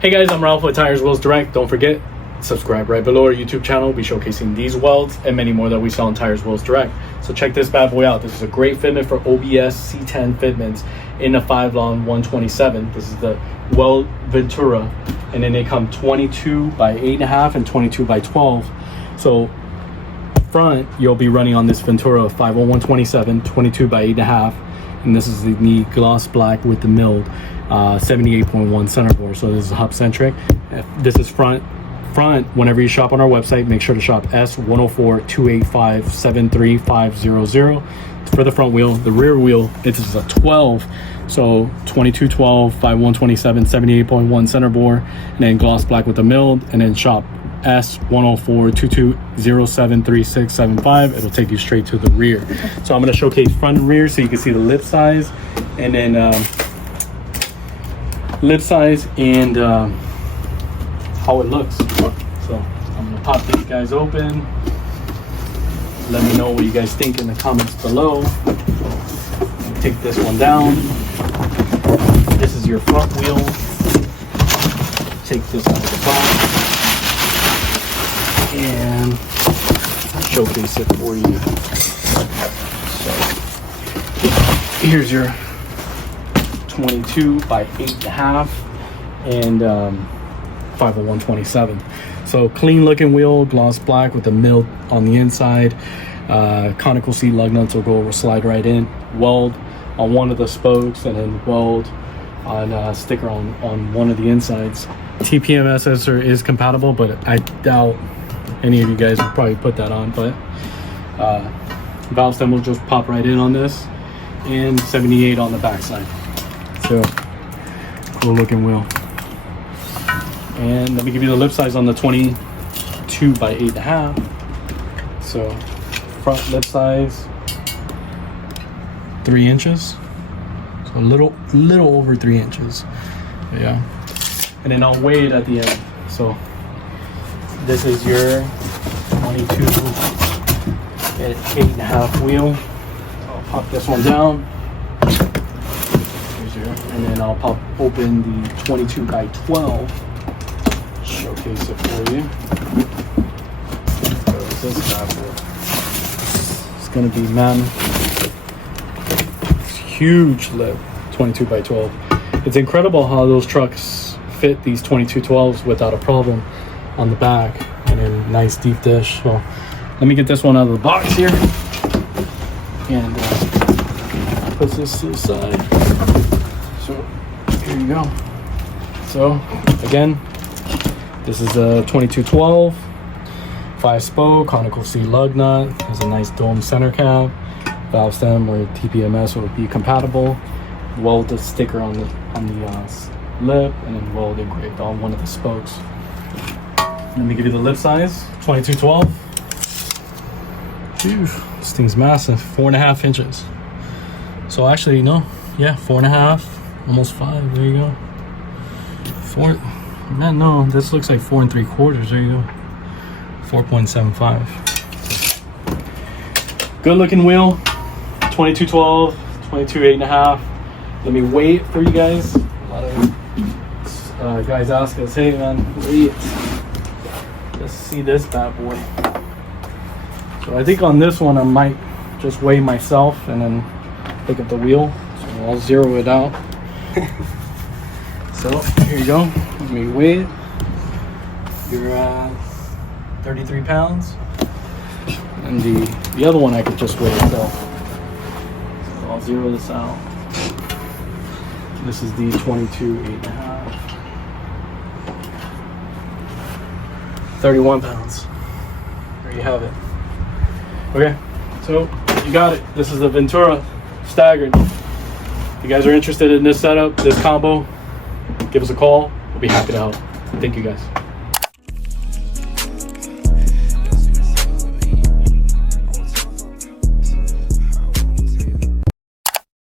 Hey guys, I'm Ralph with Tires Wheels Direct. Don't forget, subscribe right below our YouTube channel. We'll be showcasing these welds and many more that we sell on Tires Wheels Direct. So check this bad boy out. This is a great fitment for OBS C10 fitments in a 5-long 127. This is the Weld Ventura, and then they come 22 by 8.5 and 22 by 12. So front, you'll be running on this Ventura 50127, 22 by 8.5, and this is the gloss black with the milled 78.1 center bore. So this is hub centric. This is front. Whenever you shop on our website, make sure to shop S10428573500 for the front wheel. The rear wheel, it is a 12, so 2212 5127 78.1 center bore, and then gloss black with the milled, and then shop S10422073675. It'll take you straight to the rear. So I'm going to showcase front and rear so you can see the lip size, and then how it looks. So I'm gonna pop these guys open. Let me know what you guys think in the comments below. Take this one down. This is your front wheel. Take this out of the box and showcase it for you. So here's your 22 by 8.5 and 50127. So clean looking wheel, gloss black with the milled on the inside. Conical seat lug nuts will go slide right in. Weld on one of the spokes, and then weld on a sticker on one of the insides. TPMS sensor is compatible, but I doubt any of you guys would probably put that on. But valve stem will just pop right in on this, and 78 on the backside. So cool looking wheel. And let me give you the lip size on the 22 by 8.5. So front lip size 3 inches, so a little over 3 inches. Yeah. And then I'll weigh it at the end. So this is your 22 at 8.5 wheel. I'll pop this one down. And then I'll pop open the 22 by 12. Showcase it for you. This bad boy. It's gonna be it's huge lip, 22 by 12. It's incredible how those trucks fit these 2212s without a problem on the back, and then nice deep dish. So let me get this one out of the box here, and put this to the side. So here you go. So again, this is a 2212, 5-spoke, conical seat lug nut. Has a nice dome center cap, valve stem where TPMS will be compatible. Weld the sticker on the lip, and then weld engraved on one of the spokes. Let me give you the lip size, 2212. Phew, this thing's massive, 4.5 inches. So actually, no, yeah, 4.5, almost 5. There you go. 4. Man, no, this looks like 4 3/4. There you go. 4.75. Good looking wheel. 2212, 22 8.5. Let me weigh it for you guys. A lot of guys ask us, hey man, weigh it. Let's see this bad boy. So I think on this one I might just weigh myself and then pick up the wheel. So I'll zero it out. So here you go. Let me weigh it. You're 33 pounds. And the other one I could just weigh itself. So I'll zero this out. This is the 22 8.5. 31 pounds. There you have it. Okay, so you got it. This is the Ventura staggered. If you guys are interested in this setup, this combo, give us a call. We'll be happy to help. Thank you guys.